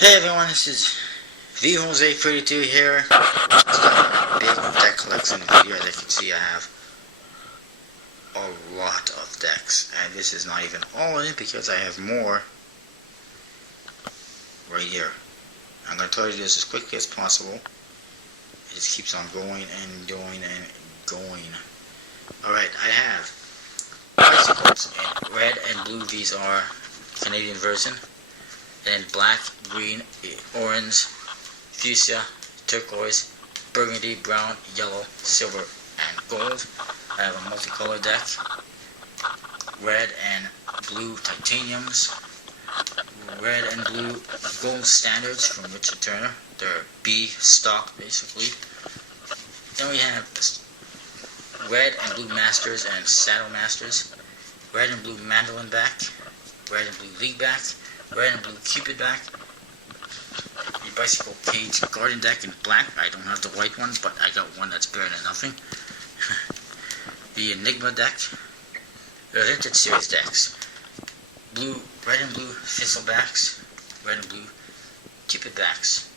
Hey everyone, this is VJose32 here. It's got a big deck collection video. As you can see, I have a lot of decks, and this is not even all in it because I have more right here. I'm going to try to do this as quickly as possible. It just keeps on going and going and going. Alright, I have bicycles in red and blue. These are Canadian version. Then black, green, orange, fuchsia, turquoise, burgundy, brown, yellow, silver, and gold. I have a multicolor deck. Red and blue titaniums. Red and blue gold standards from Richard Turner. They're B stock basically. Then we have red and blue masters and saddle masters. Red and blue mandolin back. Red and blue league back. Red and blue Cupid back. The bicycle cage garden deck in black. I don't have the white one, but I got one that's better than nothing. The Enigma deck. The vintage series decks. Red and blue Thistlebacks. Red and blue Cupid backs.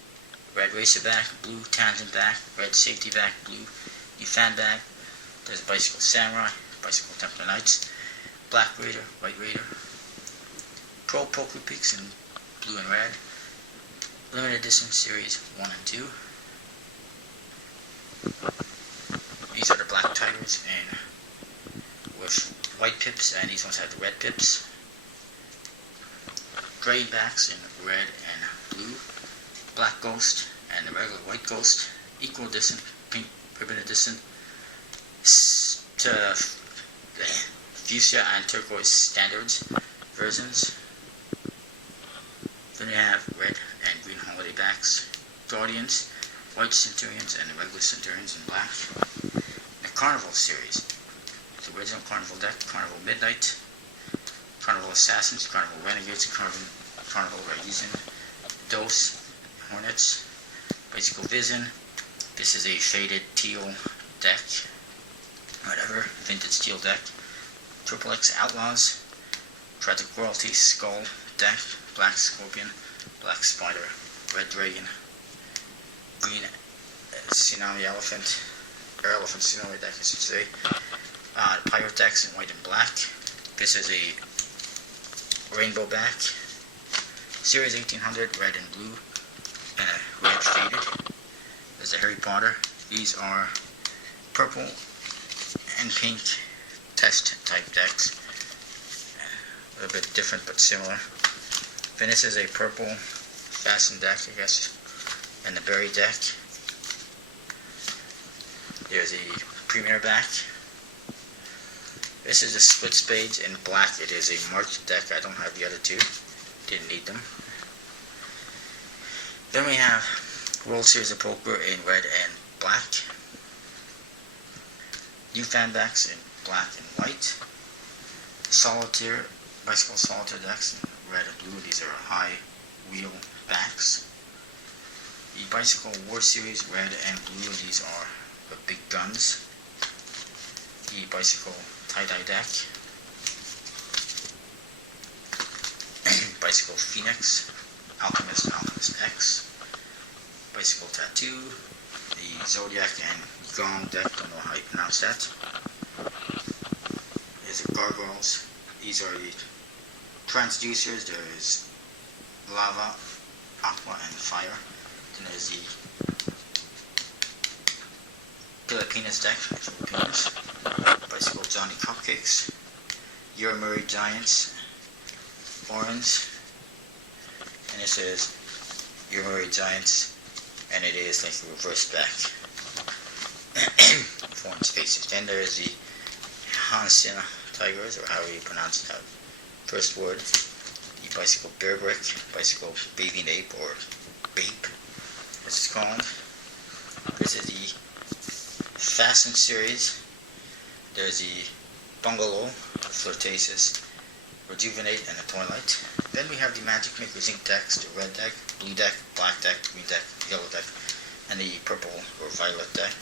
Red racer back. Blue tangent back. Red safety back. Blue fan bag. There's bicycle samurai. Bicycle Templar Knights. Black Raider. White Raider. Pro Poker Picks in blue and red. Limited edition series 1 and 2. These are the black tigers and with white pips, and these ones have the red pips. Gray backs in red and blue. Black Ghost and the regular white Ghost. Equal edition, pink ribbon edition. Fuchsia and turquoise standards versions. Then you have red and green holiday backs, Guardians, white Centurions, and the regular Centurions in black. The Carnival series, the original Carnival deck, Carnival Midnight, Carnival Assassins, Carnival Renegades, Carnival Raisin, Dose, Hornets, Bicycle Vision. This is a faded teal deck, whatever, vintage teal deck. Triple X Outlaws, Tragic Royalty Skull deck, black Scorpion, black Spider, red Dragon, green Tsunami Elephant, or Elephant Tsunami deck I should say. The Pirate decks in white and black. This is a rainbow back. Series 1800, red and blue, red faded. There's a Harry Potter. These are purple and pink test type decks. A little bit different but similar. Then this is a purple fastened deck, I guess, and the berry deck. There's a premier back. This is a split spades in black. It is a marked deck. I don't have the other two. Didn't need them. Then we have World Series of Poker in red and black. New fan backs in black and white. Solitaire, bicycle solitaire decks in red and blue. These are high wheel backs. The Bicycle War Series red and blue. These are the big guns. The Bicycle tie-dye deck. Bicycle Phoenix, Alchemist and Alchemist X. Bicycle Tattoo. The Zodiac and Gong deck. Don't know how you pronounce that. There's the Gargoyles. These are the transducers. There is lava, aqua, and fire. Then there's the Filipinas deck from the Philippines. Bicycle Johnny Cupcakes. Your Murray Giants. Orange. And this is Your Murray Giants. And it is like a reverse back. Foreign spaces. Then there's the Hansina Tigers, or however you pronounce that first word. The Bicycle Bear Brick, Bicycle Baby Ape, or Bape, as it's called. This is the Fasten series. There's the Bungalow, the Flirtatious, Rejuvenate, and the Twilight. Then we have the Magic Makers Ink decks, the red deck, blue deck, black deck, green deck, yellow deck, and the purple or violet deck.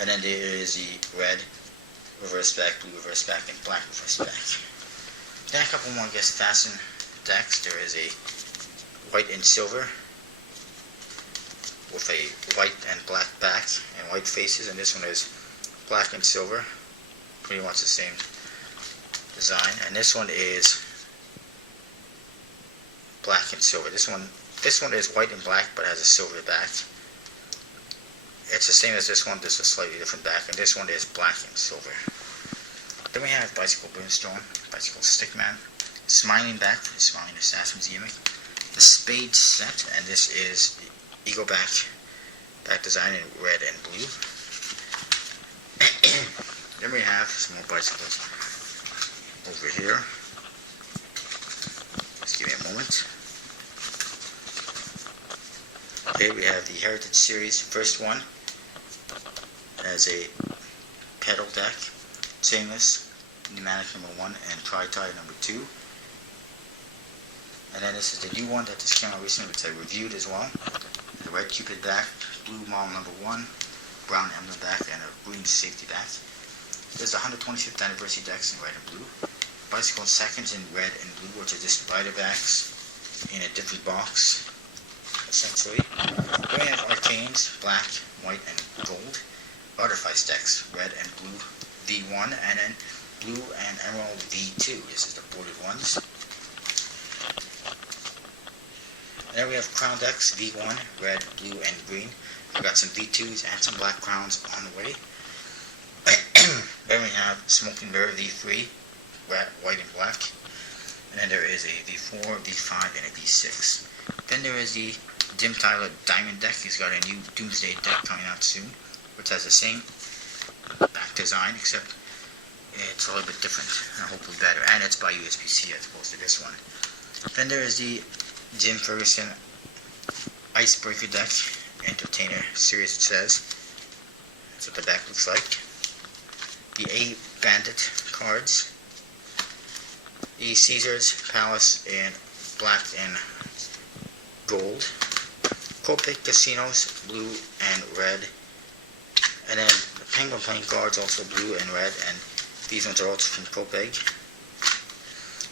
And then there is the red reverse back, blue reverse back, and black reverse back. Then a couple more, I guess, fasten decks. There is a white and silver with a white and black back and white faces, and this one is black and silver, pretty much the same design. And this one is black and silver. This one is white and black but has a silver back. It's the same as this one, just a slightly different back, and this one is black and silver. Then we have Bicycle Brimstone, Bicycle Stickman, Smiling back for the Smiling Assassin's Gimmick, the Spade set, and this is Eagle back design in red and blue. Then we have some more bicycles over here. Just give me a moment. Okay, we have the Heritage Series, first one. It has a pedal deck, chainless, pneumatic number 1, and tri-tie number 2. And then this is the new one that just came out recently, which I reviewed as well. The red Cupid back, blue model number 1, brown emblem back, and a green safety back. There's the 125th anniversary decks in red and blue. Bicycle seconds in red and blue, which are just rider backs in a different box, essentially. Then we have Arcanes, black, white, and gold. Artifice decks, red and blue V1, and then blue and emerald V2. This is the bordered ones. And then we have crown decks, V1, red, blue, and green. We've got some V2s and some black crowns on the way. Then we have Smoking Mirror V3, red, white, and black. And then there is a V4, V5, and a V6. Then there is the Jim Tyler Diamond deck. He's got a new Doomsday deck coming out soon, which has the same back design, except it's a little bit different and hopefully better. And it's by USB-C as opposed to this one. Then there is the Jim Ferguson Icebreaker deck, Entertainer Series, it says. That's what the back looks like. The A Bandit cards. The Caesar's Palace in black and gold. Copic Casinos, blue and red. And then the Penguin playing cards, also blue and red, and these ones are also from Copic.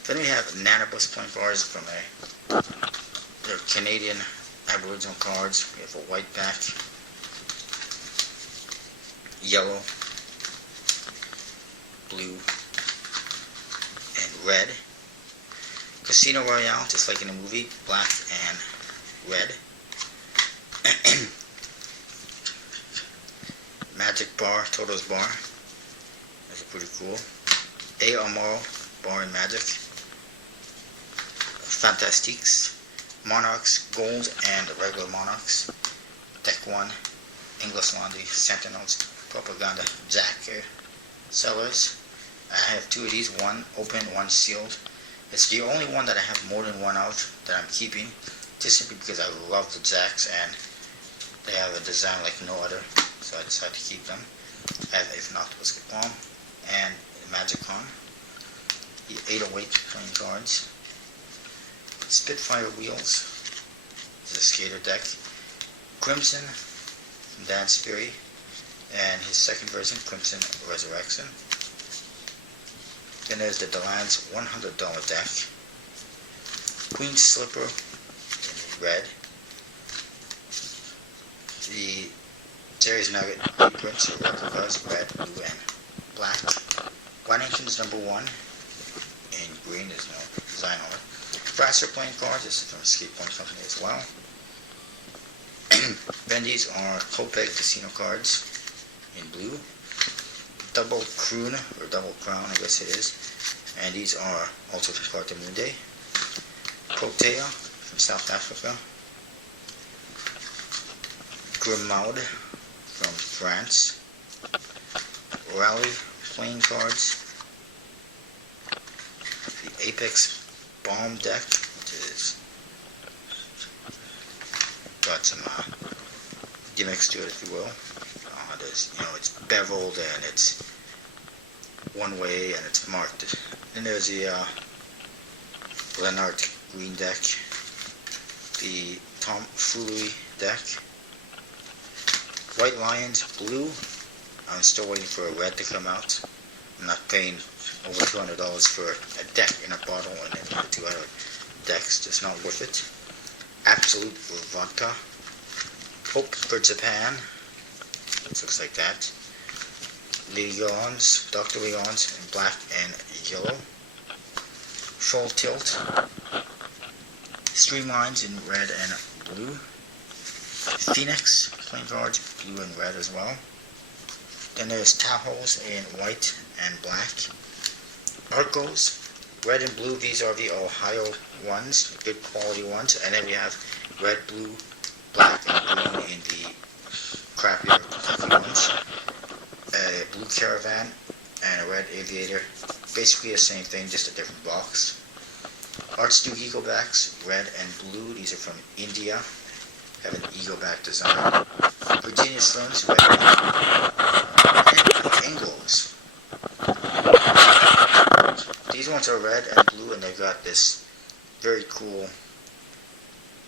Then we have Nanobus playing cards from the Canadian Aboriginal cards. We have a white back, yellow, blue, and red. Casino Royale, just like in the movie, black and red. Magic Bar, Toto's Bar. That's pretty cool. A Amaro Bar and Magic. Fantastiques. Monarchs, Gold, and regular Monarchs. Deck 1. English Laundry, Sentinels, Propaganda, Jack Sellers. I have 2 of these, one open, one sealed. It's the only one that I have more than one of that I'm keeping, just simply because I love the Jacks and they have a design like no other, so I decided to keep them. I have If Not Whiskey Palm and Magic Con. The 808 playing cards. Spitfire Wheels. This is a skater deck. Crimson from Dan Sperry, and his second version, Crimson Resurrection. Then there's the DeLan's $100 deck. Queen Slipper in red. The Jerry's Nugget reprints or replicas, red, blue, and black. Whitington's number 1 in green, there's no design on it. Brasser playing cards, this is from Escape Point Company as well. Then these are Copeg Casino cards in blue. Double Croon, or Double Crown, I guess it is. And these are also from Carta Mundi. Protea from South Africa. Grimaud from France. Rally playing cards. The Apex Bomb deck, which is got some gimmicks to it, if you will. There's, it's beveled and it's one way and it's marked. Then there's the Leonard green deck, the Tom Foolery deck, White Lions blue. I'm still waiting for a red to come out. I'm not paying over $200 for a deck in a bottle and then 2 other decks, just not worth it. Absolute Vodka. Hope for Japan. It looks like that. Leons, Dr. Leons in black and yellow. Full Tilt. Streamlines in red and blue. Phoenix, playing cards, blue and red as well. Then there's Tahos in white and black. Arcos, red and blue, these are the Ohio ones, good quality ones. And then we have red, blue, black, and green in the crappier Kentucky ones. A blue Caravan and a red Aviator. Basically the same thing, just a different box. Archduke Eaglebacks, red and blue. These are from India. Have an Eagleback design. Virginia Slims, red and Anglos. These ones are red and blue, and they've got this very cool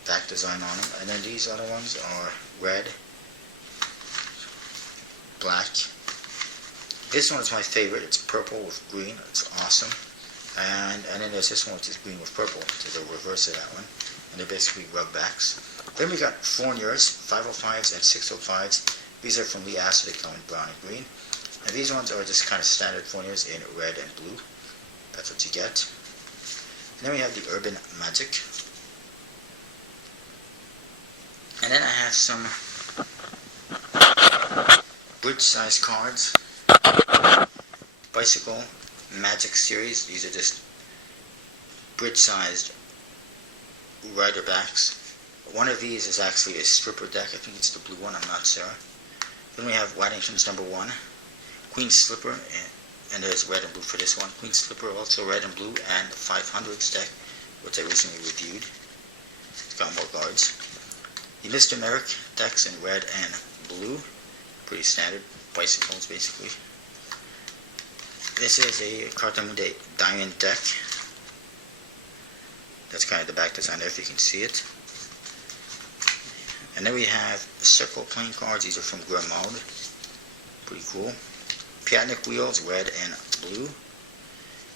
back design on them. And then these other ones are red, black. This one is my favorite. It's purple with green. It's awesome. And then there's this one which is green with purple. To the reverse of that one. And they're basically rug backs. Then we got Fourniers, 505s and 605s. These are from Lee Acid. They come in brown and green. And these ones are just kind of standard Fourniers in red and blue. That's what you get. And then we have the Urban Magic. And then I have some bridge-sized cards. Bicycle Magic Series. These are just bridge-sized rider backs. One of these is actually a stripper deck. I think it's the blue one. I'm not sure. Then we have Waddington's number 1. Queen Slipper. And there's red and blue for this one. Queen Slipper, also red and blue. And the 500s deck, which I recently reviewed. It's got more cards. The Mr. Merrick decks in red and blue. Pretty standard. Bicycles, basically. This is a Cartoon Diamond deck. That's kind of the back design there, if you can see it. And then we have circle playing cards. These are from Grimaud. Pretty cool. Piatnik wheels, red and blue.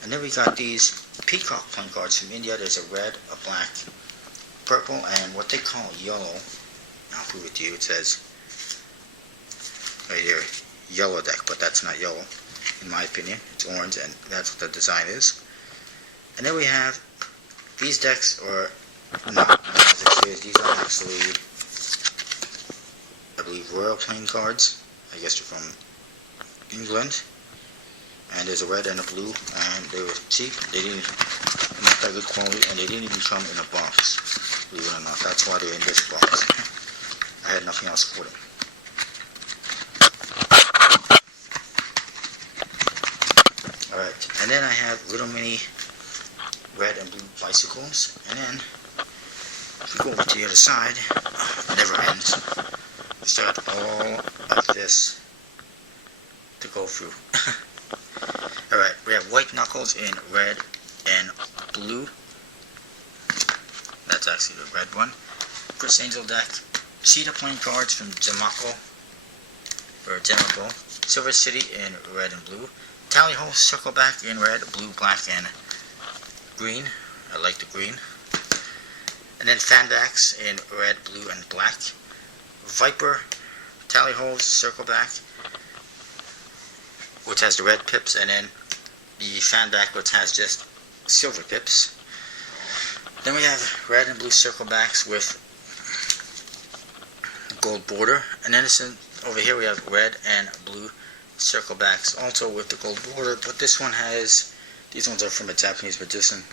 And then we got these peacock playing cards from India. There's a red, a black, purple, and what they call yellow. I'll prove it to you. It says right here, yellow deck, but that's not yellow. In my opinion, it's orange, and that's what the design is. And then we have these decks, or not Magic Series. These are actually, I believe, Royal playing cards. I guess they're from England. And there's a red and a blue, and they were cheap. They didn't, not that good quality, and they didn't even come in a box. Believe it or not, that's why they're in this box. I had nothing else for them. Alright, and then I have little mini red and blue bicycles, and then if we go over to the other side, it never ends. We start all of this to go through. Alright, we have White Knuckles in red and blue. That's actually the red one. Chris Angel deck. Cheetah playing cards from Jamaco, or Jamaco. Silver City in red and blue. Tally Ho Circleback in red, blue, black, and green. I like the green. And then Fanbacks in red, blue, and black. Viper Tally Ho Circleback, which has the red pips, and then the Fanback, which has just silver pips. Then we have red and blue Circlebacks with gold border, and then over here we have red and blue Circlebacks also with the gold border, but this one has, these ones are from a Japanese magician,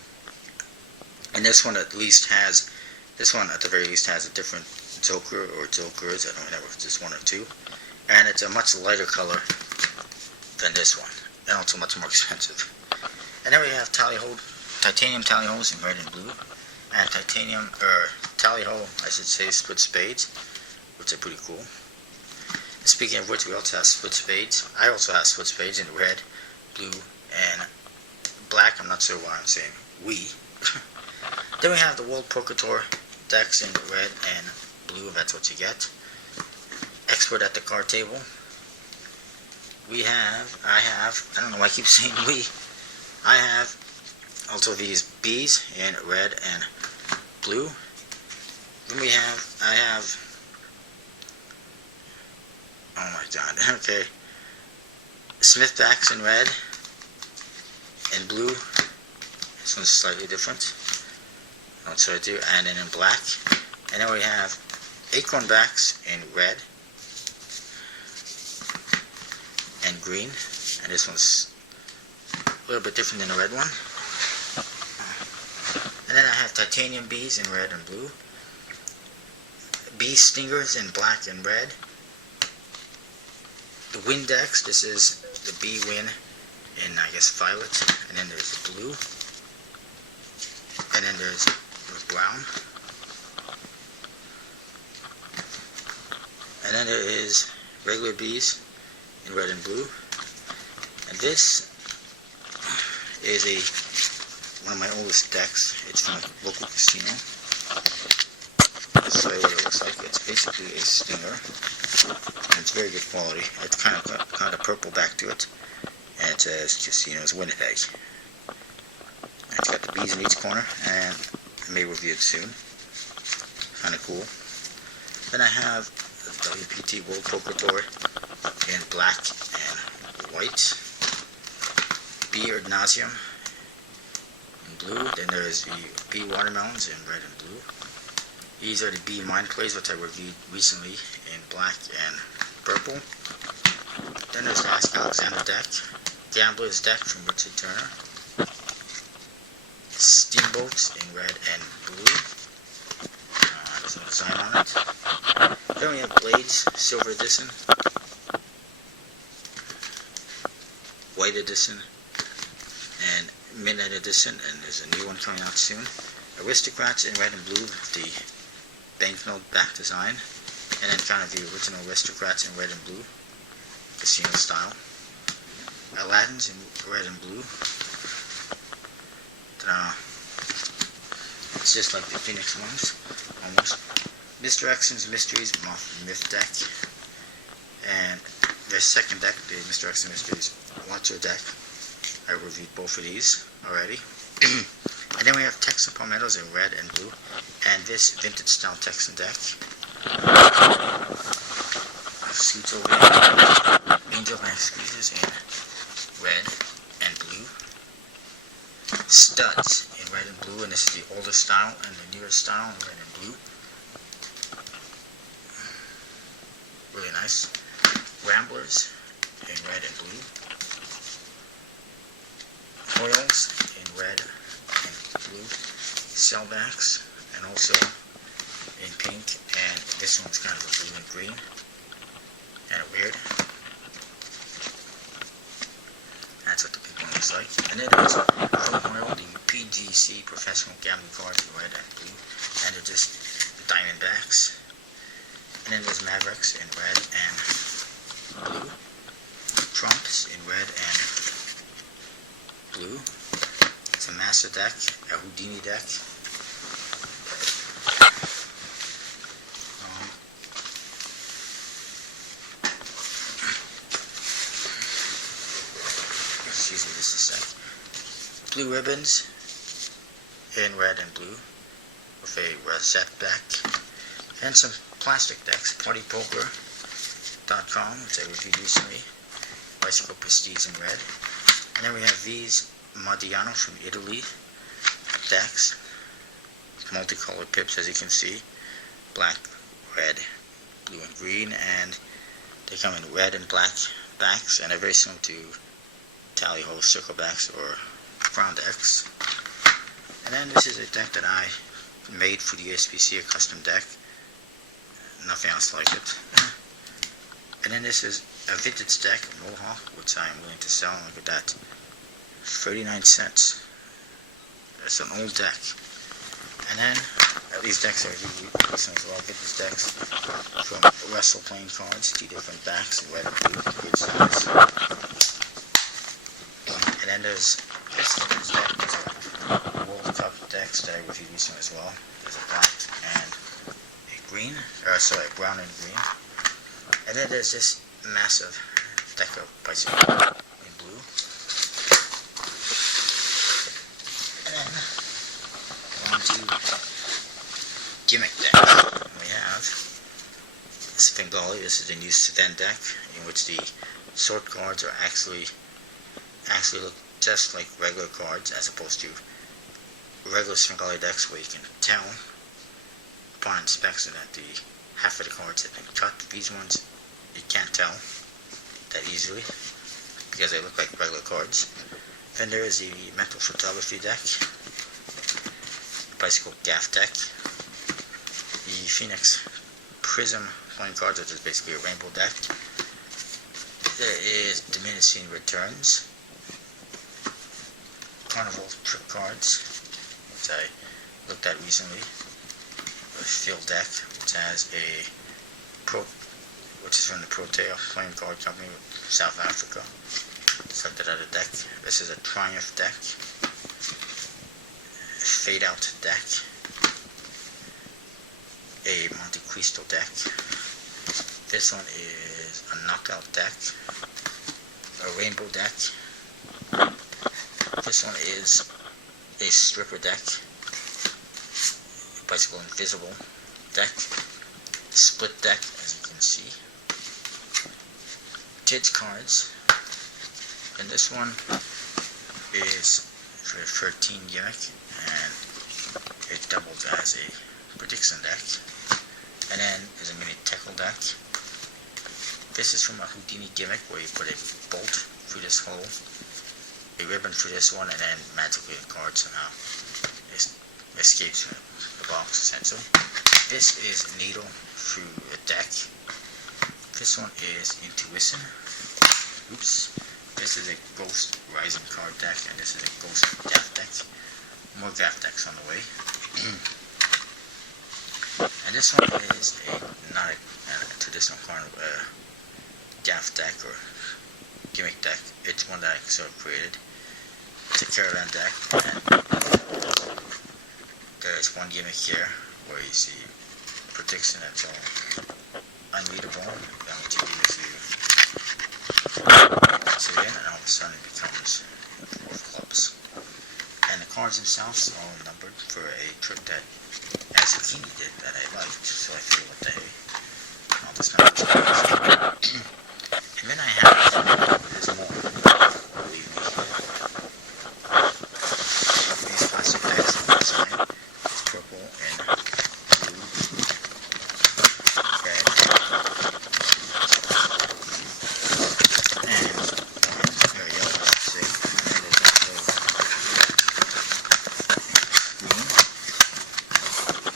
and this one at the very least has a different Joker or Jokers. I don't know if it's just one or two, and it's a much lighter color than this one, and also much more expensive. And then we have titanium Tally Ho's in red and blue, and titanium, Tally Ho, I should say, split spades, which are pretty cool. Speaking of which, we also have split spades. I also have split spades in red, blue, and black. I'm not sure why I'm saying we. Then we have the World Poker Tour decks in red and blue. That's what you get. Expert at the card table. I don't know why I keep saying we. I have also these B's in red and blue. Then I have, oh my god, okay, Smith backs in red and blue. This one's slightly different. That's what I do. And then in black. And then we have acorn backs in red and green. And this one's a little bit different than the red one. And then I have titanium bees in red and blue. Bee stingers in black and red. The wind decks, this is the bee win in, I guess, violet. And then there's blue. And then there's brown. And then there is regular bees in red and blue. And this is one of my oldest decks. It's from a local casino. I'll show you what it looks like. It's basically a stinger. And it's very good quality. It's kind of purple back to it. And it says Casinos Winnipeg. And it's got the bees in each corner, and I may review it soon. Kind of cool. Then I have the WPT World Poker Tour in black and white. Bee Ad Nauseam in blue. Then there's the Bee Watermelons in red and blue. These are the Bee Mind Plays, which I reviewed recently in black and purple. Then there's the Ask Alexander deck. Gambler's deck from Richard Turner. Steamboats in red and blue. There's no design on it. Then we have Blades, Silver Edition, White Edition, and Midnight Edition, and there's a new one coming out soon. Aristocrats in red and blue, the banknote back design, and then kind of the original Aristocrats in red and blue, casino style. Aladdin's in red and blue. It's just like the Phoenix ones, almost. Mr. X's Mysteries Myth deck, and their second deck, the Mr. X's Mysteries Watcher deck. I reviewed both of these already. And then we have Texan Palmettos in red and blue, and this vintage style Texan deck. Suits over here. Angel Bank Squeezers in red and blue. Studs in red and blue, and this is the older style and the newer style in red and blue. Really nice. Ramblers in red and blue. Foils in red and blue. Sellbacks, and also in pink, and this one's kind of a blue and green. Kind of weird. That's what the pink one looks like. And then there's the PGC Professional Gambling Cards in red and blue. And they're just Diamondbacks. And then there's Mavericks in red and blue. Trumps in red and blue. It's a Master deck, a Houdini deck. Excuse me just a sec. Blue ribbons in red and blue with a rosette deck. And some plastic decks. PartyPoker.com, which I reviewed recently. Bicycle Prestige in red. And then we have these Modiano from Italy decks. Multicolored pips, as you can see. Black, red, blue, and green. And they come in red and black backs, and they're very similar to tally ho circle backs or crown decks. And then this is a deck that I made for the USPC, a custom deck. Nothing else like it. And then this is a vintage deck, Mohawk, which I am willing to sell. Look at that, 39 cents. It's an old deck. And then these decks are really well, vintage decks from Wrestle Playing Cards, 2 different backs, red and blue, good size. And then there's this vintage deck. These are World Cup decks that I reviewed recently as well. There's a black and a green, brown and green. And then there's this massive deck of bicycle in blue. And then on to Gimmick deck. We have this Bengali. This is a new Sedan deck in which the sword cards are actually look just like regular cards, as opposed to regular Bengali decks where you can tell upon inspection that the half of the cards have been cut. These ones you can't tell that easily because they look like regular cards. Then there is the mental photography deck, the bicycle gaff deck, the Phoenix Prism playing cards, which is basically a rainbow deck. There is diminishing returns, carnival trick cards, which I looked at recently, a field deck, which has which is from the Protea playing card company with South Africa. Selected out a deck. This is a Triumph deck, a Fade Out deck, a Monte Cristo deck. This one is a Knockout deck, a Rainbow deck. This one is a Stripper deck, a Bicycle Invisible deck, Split deck, as you can see. Kids cards, and this one is for 13 Gimmick, and it doubles as a prediction deck. And then there's a mini Teckle deck. This is from a Houdini Gimmick where you put a bolt through this hole, a ribbon through this one, and then magically the card somehow escapes the box, essentially. This is needle through a deck. This one is Intuition. Oops. This is a Ghost Rising card deck, and this is a Ghost Gaff deck. More Gaff decks on the way. And this one is not a traditional Gaff deck or Gimmick deck. It's one that I sort of created. It's a caravan deck, and there's one gimmick here where you see prediction that's all unreadable. I'm going to give this to you. Puts it in, and all of a sudden it becomes 4 of clubs. And the cards themselves are all numbered for a trick that Azzucchini did that I liked, so I feel that I'll just number two. And then I have this more, believe me. These classic decks on the side. It's purple and blue, red, and yellow, I should say. And then there's also green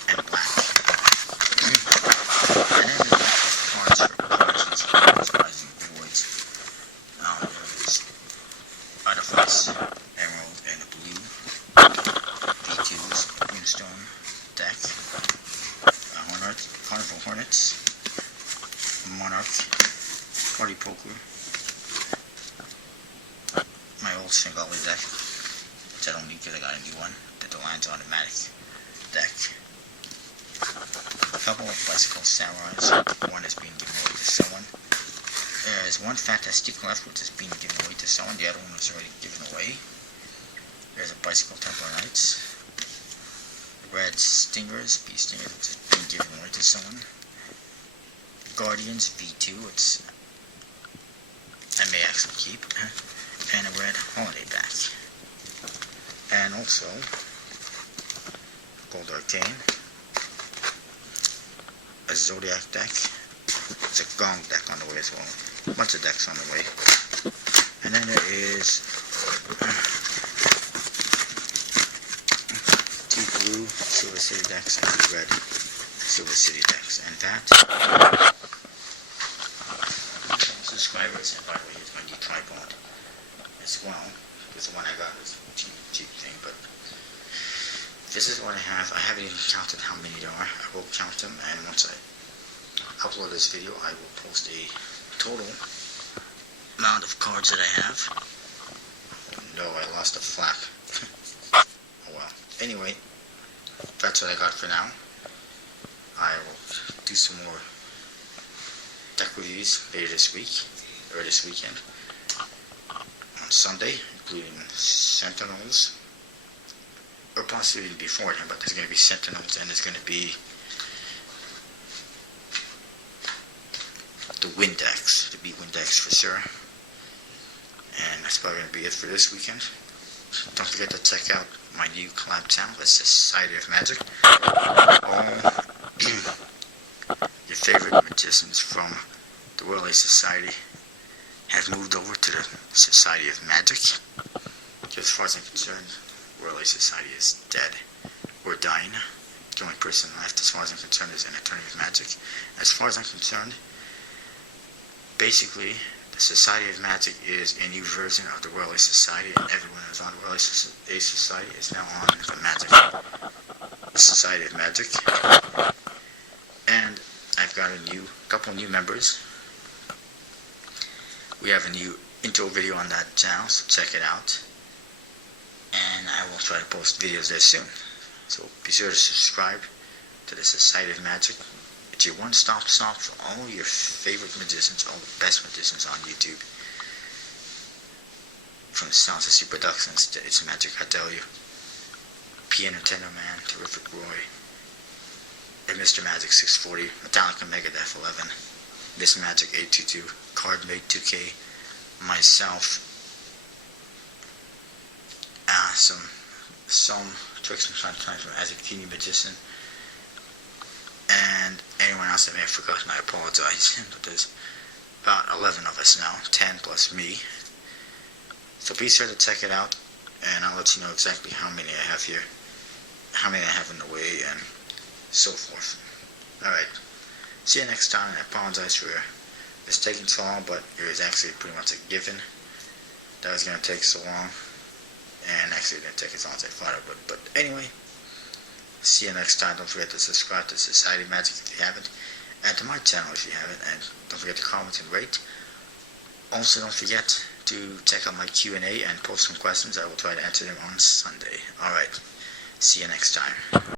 and black. And then there's cards for colors, rising voids. There's Artifice, Emerald, and Blue. V2s, Moonstone deck, Carnival Hornets, Monarch, Party Poker, my old Svengali deck, which I don't need because I got a new one, that the line's automatic deck, a couple of Bicycle Samurais, one is being given away to someone. There's one Fantastique left, which is being given away to someone, the other one was already given away. There's a Bicycle Templar Knights, Red Stingers, Bee Stingers, which is being given away to someone. Guardians V2, which I may actually keep, and a Red Holiday Pack. And also, Gold Arcane, a Zodiac deck, it's a Gong deck on the way as well, a bunch of decks on the way. And then there is two blue Silver City decks and two red Silver City decks. And that, subscribers, and by the way, here's my new tripod as well, because the one I got was a cheap thing, but this is what I have. I haven't even counted how many there are. I will count them, and once I upload this video, I will post a total amount of cards that I have. Oh no, I lost a flap. Oh well. Anyway, that's what I got for now. I will do some more deck reviews later this week, or this weekend, on Sunday, including Sentinels, or possibly beforehand, but there's going to be Sentinels, and there's going to be the Windex, the Windex for sure. And that's probably going to be it for this weekend. Don't forget to check out my new collab channel, the Society of Magic. All your favorite magicians from the World Society have moved over to the Society of Magic. As far as I'm concerned, World Society is dead or dying. The only person left, as far as I'm concerned, is an Attorney of Magic. As far as I'm concerned, basically, the Society of Magic is a new version of the World Society, and everyone who's on the World Society is now on the Society of Magic. And I've got a couple new members. We have a new intro video on that channel, so check it out. And I will try to post videos there soon. So be sure to subscribe to the Society of Magic. It's your one-stop shop for all your favorite magicians, all the best magicians on YouTube. From Sound System Productions to It's Magic, I tell you. P Entertainer Man, Terrific Roy, and Mr. Magic 640, Metallica Megadeth 11, Miss Magic 822, Cardmate 2K, myself, some tricks from time to time from As a Keeney Magician, and anyone else I may have forgotten, I apologize. But there's about 11 of us now, 10 plus me. So be sure to check it out, and I'll let you know exactly how many I have here, how many I have in the way, and so forth. Alright, see you next time, and I apologize for this taking so long, but it was actually pretty much a given that it was going to take so long. And actually, it didn't take as long as I thought it would. But anyway, see you next time. Don't forget to subscribe to Society of Magic if you haven't. And to my channel if you haven't. And don't forget to comment and rate. Also, don't forget to check out my Q&A and post some questions. I will try to answer them on Sunday. Alright, see you next time.